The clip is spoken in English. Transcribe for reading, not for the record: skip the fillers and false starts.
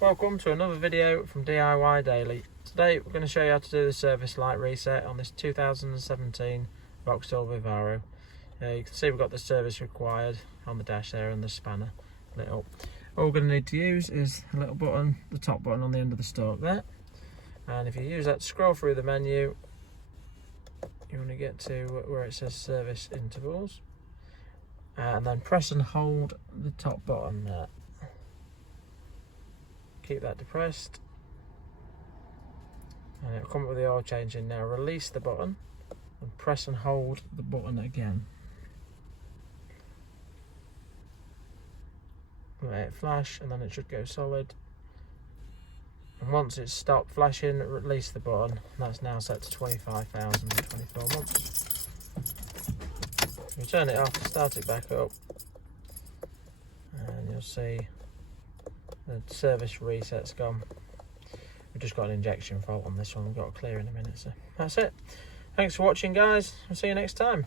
Welcome to another video from DIY Daily. Today we're going to show you how to do the service light reset on this 2017 Vauxhall Vivaro. You can see we've got the service required on the dash there and the spanner lit up. All we're going to need to use is a little button, the top button on the end of the stalk there. And if you use that, scroll through the menu, you want to get to where it says service intervals. And then press and hold the top button there. Keep that depressed and it'll come up with the oil change in now. Release the button and press and hold the button again. Let it flash and then it should go solid. And once it's stopped flashing, release the button. And that's now set to 25,000 for 24 months. You turn it off, start it back up, and you'll see the service reset's gone. We've just got an injection fault on this one. We've got to clear in a minute, so that's it. Thanks for watching, guys. I'll see you next time.